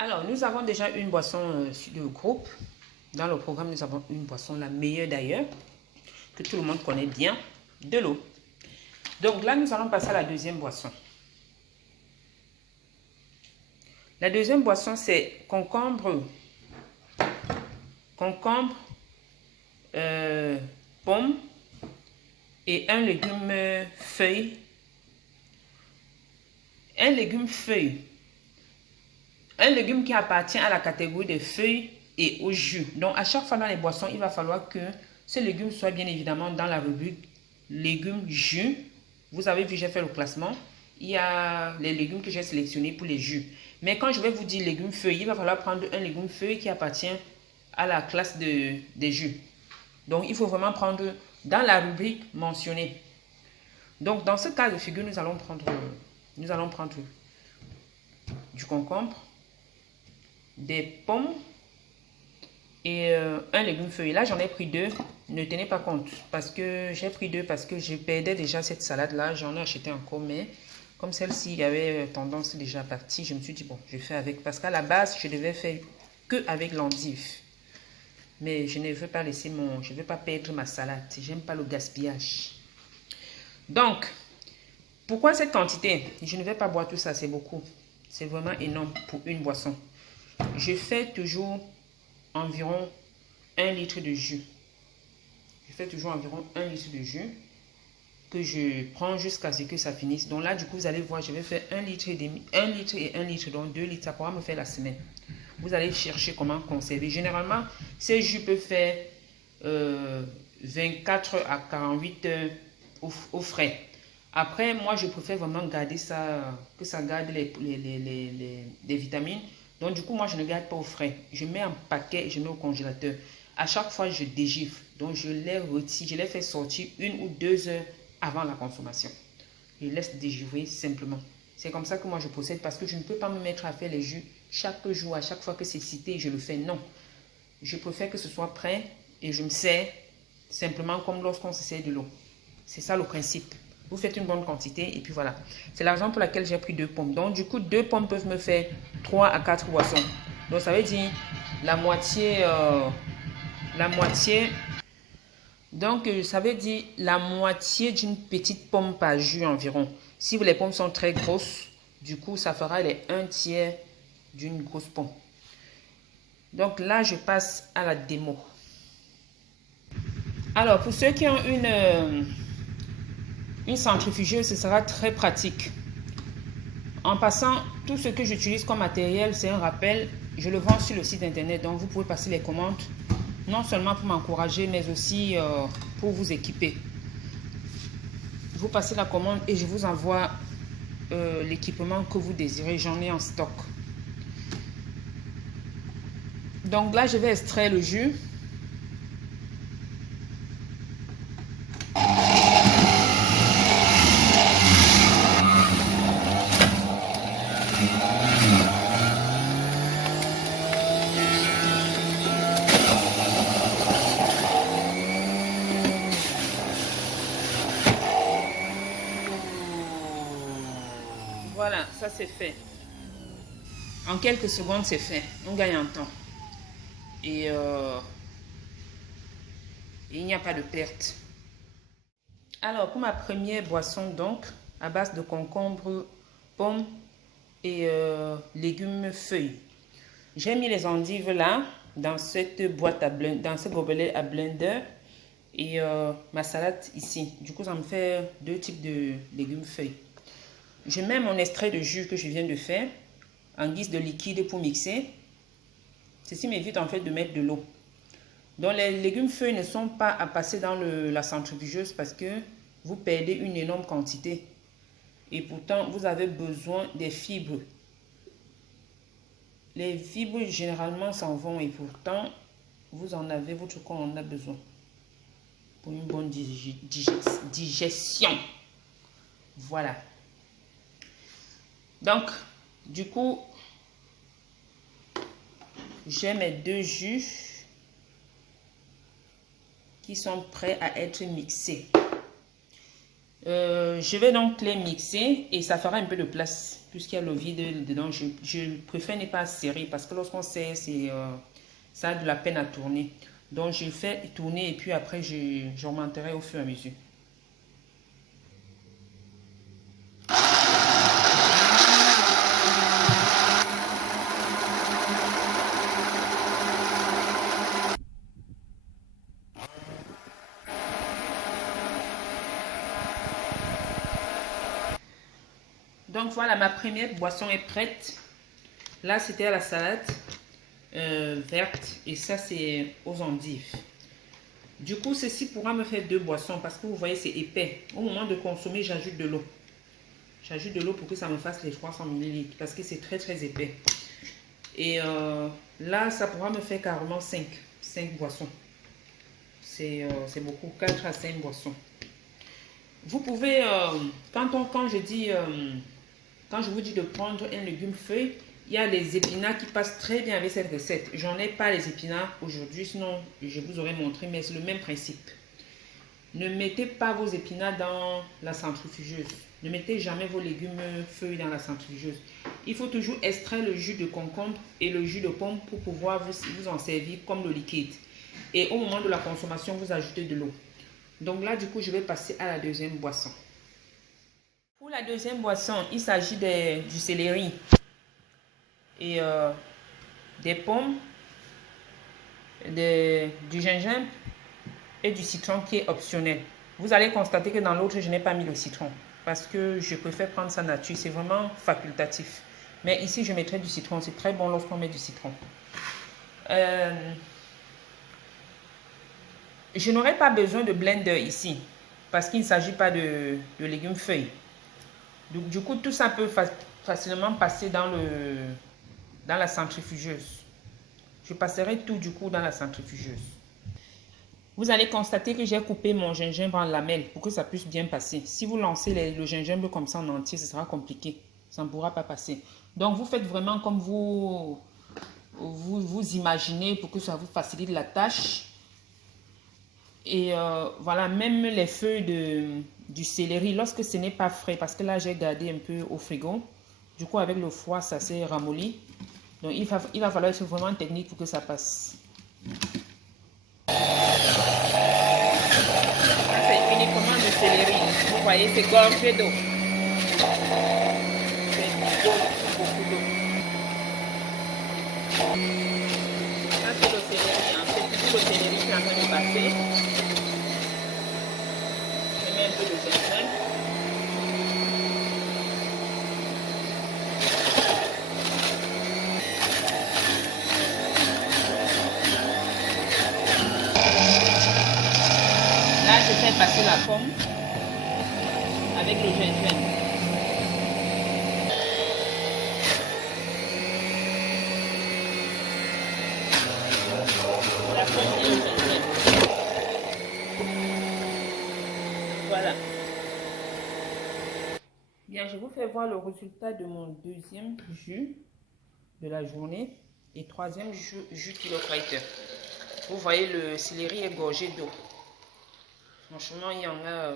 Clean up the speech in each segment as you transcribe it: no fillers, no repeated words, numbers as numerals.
Alors, nous avons déjà une boisson sur le groupe. Dans le programme, nous avons une boisson, la meilleure d'ailleurs, que tout le monde connaît bien, de l'eau. Donc là, nous allons passer à la deuxième boisson. La deuxième boisson, c'est concombre, pomme et un légume feuille. Un légume feuille. Un légume qui appartient à la catégorie des feuilles et au jus. Donc, à chaque fois dans les boissons, il va falloir que ce légume soit bien évidemment dans la rubrique légumes jus. Vous avez vu, j'ai fait le classement. Il y a les légumes que j'ai sélectionnés pour les jus. Mais quand je vais vous dire légumes feuilles, il va falloir prendre un légume feuille qui appartient à la classe des jus. Donc, il faut vraiment prendre dans la rubrique mentionnée. Donc, dans ce cas de figure, nous allons prendre du concombre, des pommes et un légume feuille. Là, j'en ai pris deux. Ne tenez pas compte parce que j'ai pris deux parce que je perdais déjà cette salade-là. J'en ai acheté encore, mais comme celle-ci, il y avait tendance déjà à partir. Je me suis dit, bon, je fais avec. Parce qu'à la base, je devais faire que avec l'endive. Mais je ne veux pas laisser je ne veux pas perdre ma salade. J'aime pas le gaspillage. Donc, pourquoi cette quantité? Je ne vais pas boire tout ça, c'est beaucoup. C'est vraiment énorme pour une boisson. Je fais toujours environ 1 litre de jus. Je fais toujours environ 1 litre de jus que je prends jusqu'à ce que ça finisse. Donc là, du coup, vous allez voir, je vais faire 1 litre et demi, 1 litre et 1 litre, donc 2 litres. Ça pourra me faire la semaine. Vous allez chercher comment conserver. Généralement, ces jus peuvent faire 24 à 48 heures au frais. Après, moi, je préfère vraiment garder ça, que ça garde les vitamines. Donc, du coup, moi, je ne garde pas au frais. Je mets en paquet et je mets au congélateur. À chaque fois, je dégivre. Donc, je les retire. Je les fais sortir 1 ou 2 heures avant la consommation. Je laisse dégivrer simplement. C'est comme ça que moi, je procède parce que je ne peux pas me mettre à faire les jus chaque jour, à chaque fois que c'est cité, je le fais. Non. Je préfère que ce soit prêt et je me sers simplement comme lorsqu'on se sert de l'eau. C'est ça le principe. Vous faites une bonne quantité et puis voilà. C'est la raison pour laquelle j'ai pris 2 pommes. Donc du coup, 2 pommes peuvent me faire 3 à 4 boissons. Donc ça veut dire la moitié. Donc ça veut dire la moitié d'une petite pomme par jus environ. Si les pommes sont très grosses, du coup ça fera les 1/3 d'une grosse pomme. Donc là, je passe à la démo. Alors pour ceux qui ont une centrifugeuse, ce sera très pratique. En passant, tout ce que j'utilise comme matériel, c'est un rappel. Je le vends sur le site internet, donc vous pouvez passer les commandes. Non seulement pour m'encourager, mais aussi pour vous équiper. Vous passez la commande et je vous envoie l'équipement que vous désirez. J'en ai en stock. Donc là, je vais extraire le jus. Voilà, ça c'est fait. En quelques secondes, c'est fait. On gagne en temps. Et il n'y a pas de perte. Alors, pour ma première boisson, donc, à base de concombre, pommes et légumes feuilles. J'ai mis les endives là, dans cette boîte à blender, dans ce gobelet à blender. Et ma salade ici. Du coup, ça me fait 2 types de légumes feuilles. Je mets mon extrait de jus que je viens de faire en guise de liquide pour mixer. Ceci m'évite en fait de mettre de l'eau. Donc les légumes feuilles ne sont pas à passer dans la centrifugeuse parce que vous perdez une énorme quantité. Et pourtant, vous avez besoin des fibres. Les fibres généralement s'en vont et pourtant, vous en avez, votre corps en a besoin. Pour une bonne digestion. Voilà. Donc, du coup, j'ai mes 2 jus qui sont prêts à être mixés. Je vais donc les mixer et ça fera un peu de place. puisqu'il y a le vide dedans. Je préfère ne pas serrer parce que lorsqu'on serre, ça a de la peine à tourner. Donc je fais tourner et puis après j'augmenterai au fur et à mesure. Donc voilà, ma première boisson est prête. Là, c'était la salade verte et ça, c'est aux endives. Du coup, ceci pourra me faire 2 boissons parce que vous voyez, c'est épais. Au moment de consommer, j'ajoute de l'eau. J'ajoute de l'eau pour que ça me fasse les 300 ml parce que c'est très très épais. Et là, ça pourra me faire carrément 5 boissons. C'est beaucoup, 4 à 5 boissons. Vous pouvez, quand je vous dis de prendre un légume feuille, il y a les épinards qui passent très bien avec cette recette. J'en ai pas les épinards aujourd'hui, sinon je vous aurais montré, mais c'est le même principe. Ne mettez pas vos épinards dans la centrifugeuse. Ne mettez jamais vos légumes feuilles dans la centrifugeuse. Il faut toujours extraire le jus de concombre et le jus de pomme pour pouvoir vous en servir comme le liquide. Et au moment de la consommation, vous ajoutez de l'eau. Donc là, du coup, je vais passer à la deuxième boisson. Pour la deuxième boisson, il s'agit du céleri et des pommes, du gingembre et du citron qui est optionnel. Vous allez constater que dans l'autre, je n'ai pas mis le citron parce que je préfère prendre sa nature. C'est vraiment facultatif. Mais ici, je mettrai du citron. C'est très bon lorsqu'on met du citron. Je n'aurai pas besoin de blender ici parce qu'il ne s'agit pas de légumes feuilles. Du coup, tout ça peut facilement passer dans la centrifugeuse. Je passerai tout du coup dans la centrifugeuse. Vous allez constater que j'ai coupé mon gingembre en lamelles pour que ça puisse bien passer. Si vous lancez le gingembre comme ça en entier, ce sera compliqué. Ça ne pourra pas passer. Donc, vous faites vraiment comme vous imaginez pour que ça vous facilite la tâche. Et voilà, même les feuilles du céleri, lorsque ce n'est pas frais, parce que là, j'ai gardé un peu au frigo. Du coup, avec le froid, ça s'est ramolli. Donc, il va falloir être vraiment technique pour que ça passe. Ça, c'est uniquement du céleri. Vous voyez, c'est gorgé d'eau. C'est beaucoup d'eau. Ça, c'est le céleri. C'est toujours le céleri qui est en train de passer. Je mets un peu de gingembre. Là, je fais passer la pomme avec le gingembre. La pomme et le gingembre. Voilà. Bien, je vous fais voir le résultat de mon deuxième jus de la journée et troisième jus Kilo-Fighter. Vous voyez, le céleri est gorgé d'eau. Franchement, il y en a,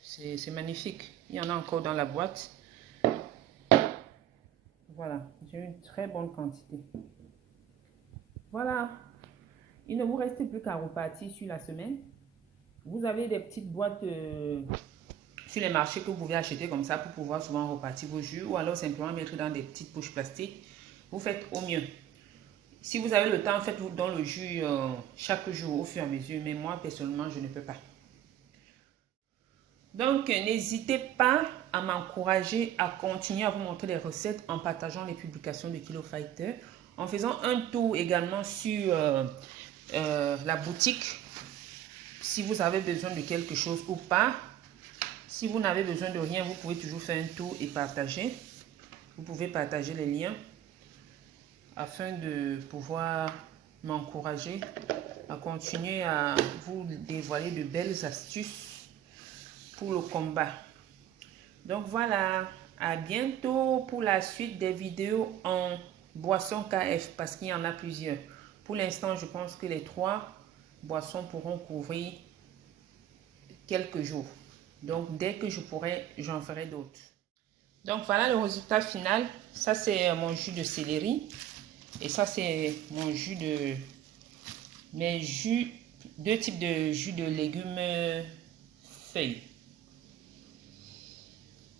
c'est magnifique. Il y en a encore dans la boîte. Voilà, j'ai une très bonne quantité. Voilà, il ne vous reste plus qu'à repartir sur la semaine. Vous avez des petites boîtes sur les marchés que vous pouvez acheter comme ça pour pouvoir souvent repartir vos jus ou alors simplement mettre dans des petites poches plastiques. Vous faites au mieux. Si vous avez le temps, faites-vous dans le jus chaque jour au fur et à mesure. Mais moi, personnellement, je ne peux pas. Donc, n'hésitez pas à m'encourager à continuer à vous montrer les recettes en partageant les publications de Kilo-Fighter, en faisant un tour également sur la boutique, si vous avez besoin de quelque chose ou pas. Si vous n'avez besoin de rien, vous pouvez toujours faire un tour et partager. Vous pouvez partager les liens afin de pouvoir m'encourager à continuer à vous dévoiler de belles astuces pour le combat. Donc voilà, à bientôt pour la suite des vidéos en boisson KF parce qu'il y en a plusieurs. Pour l'instant, je pense que les 3 boissons pourront couvrir quelques jours. Donc dès que je pourrai, j'en ferai d'autres. Donc voilà le résultat final. Ça c'est mon jus de céleri. Et ça c'est mon jus de... Mes jus, deux types de jus de légumes feuilles.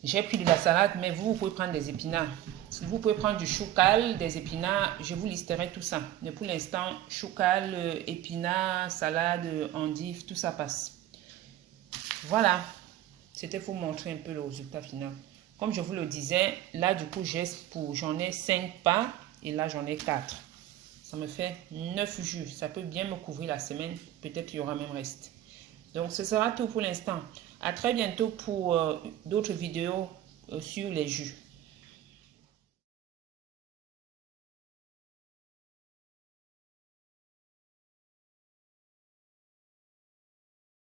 J'ai pris de la salade, mais vous pouvez prendre des épinards. Vous pouvez prendre du choucal, des épinards. Je vous listerai tout ça. Mais pour l'instant, choucal, épinards, salade, endive, tout ça passe. Voilà. C'était pour vous montrer un peu le résultat final. Comme je vous le disais, là du coup, j'en ai 5 pas et là j'en ai 4. Ça me fait 9 jus. Ça peut bien me couvrir la semaine. Peut-être qu'il y aura même reste. Donc, ce sera tout pour l'instant. À très bientôt pour d'autres vidéos sur les jus.